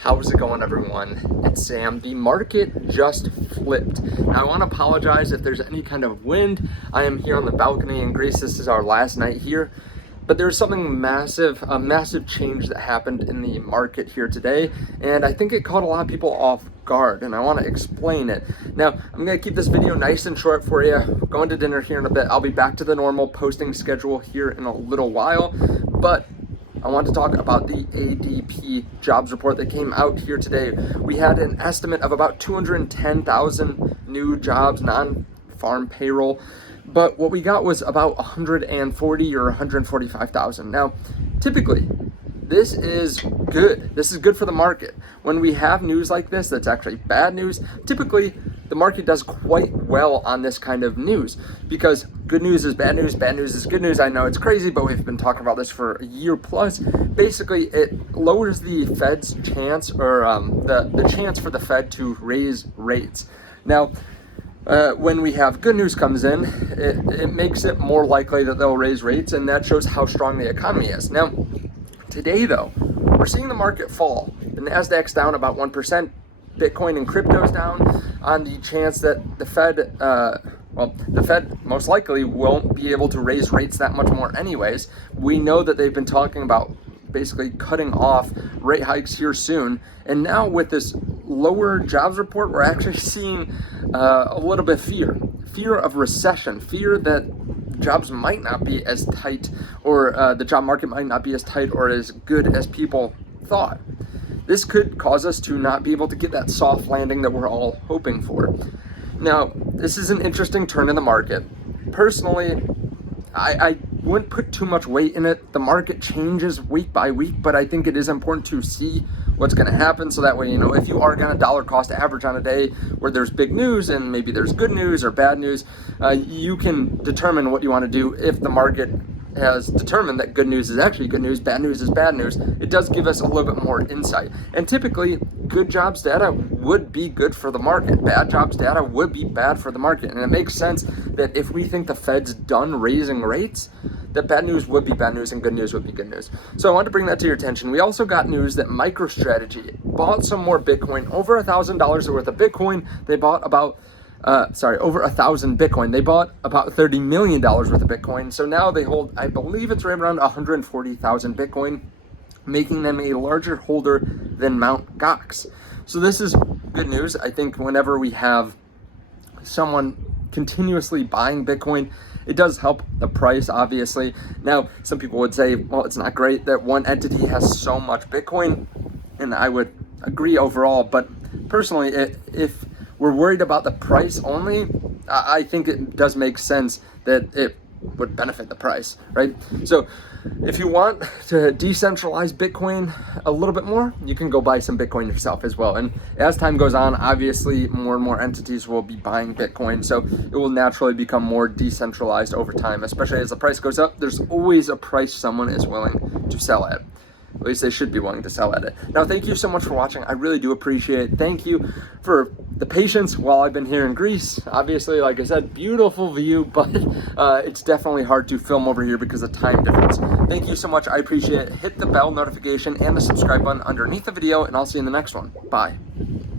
How's it going, everyone? It's Sam. The market just flipped. Now, I want to apologize if there's any kind of wind. I am here on the balcony in Greece. This is our last night here. But there's something massive, a massive change that happened in the market here today. And I think it caught a lot of people off guard, and I want to explain it. Now, I'm going to keep this video nice and short for you. We're going to dinner here in a bit. I'll be back to the normal posting schedule here in a little while. But I want to talk about the ADP jobs report that came out here today. We had an estimate of about 210,000 new jobs, non-farm payroll, but what we got was about 140 or 145,000. Now, typically, this is good. This is good for the market. When we have news like this, that's actually bad news, typically the market does quite well on this kind of news because good news is bad news is good news. I know it's crazy, but we've been talking about this for a year plus. Basically, it lowers the Fed's chance, or the chance for the Fed to raise rates. Now, when we have good news comes in, it makes it more likely that they'll raise rates, and that shows how strong the economy is. Now, today though, we're seeing the market fall. The Nasdaq's down about 1%. Bitcoin and crypto's down on the chance that the Fed, the Fed most likely won't be able to raise rates that much more anyways. We know that they've been talking about basically cutting off rate hikes here soon. And now with this lower jobs report, we're actually seeing a little bit of fear of recession, fear that jobs might not be as tight, or the job market might not be as tight or as good as people thought. This could cause us to not be able to get that soft landing that we're all hoping for. Now, this is an interesting turn in the market. Personally, I wouldn't put too much weight in it. The market changes week by week, but I think it is important to see what's going to happen, so that way, you know, if you are going to dollar cost average on a day where there's big news and maybe there's good news or bad news, you can determine what you want to do. If the market has determined that good news is actually good news, bad news is bad news, it does give us a little bit more insight. And typically, good jobs data would be good for the market. Bad jobs data would be bad for the market. And it makes sense that if we think the Fed's done raising rates, that bad news would be bad news and good news would be good news. So I wanted to bring that to your attention. We also got news that MicroStrategy bought some more Bitcoin, over $1,000 worth of Bitcoin. They bought about over 1,000 Bitcoin. They bought about $30 million worth of Bitcoin. So now they hold, I believe it's right around 140,000 Bitcoin, making them a larger holder than Mt. Gox. So this is good news. I think whenever we have someone continuously buying Bitcoin, it does help the price, obviously. Now, some people would say, well, it's not great that one entity has so much Bitcoin, and I would agree overall, but personally, if we're worried about the price only, I think it does make sense that it would benefit the price, right? So if you want to decentralize Bitcoin a little bit more, you can go buy some Bitcoin yourself as well. And as time goes on, obviously more and more entities will be buying Bitcoin, so it will naturally become more decentralized over time. Especially as the price goes up, there's always a price someone is willing to sell at. At least they should be willing to sell at it. Now, thank you so much for watching. I really do appreciate it. Thank you for the patience while I've been here in Greece. Obviously, like I said, beautiful view, but it's definitely hard to film over here because of time difference. Thank you so much. I appreciate it. Hit the bell notification and the subscribe button underneath the video, and I'll see you in the next one. Bye.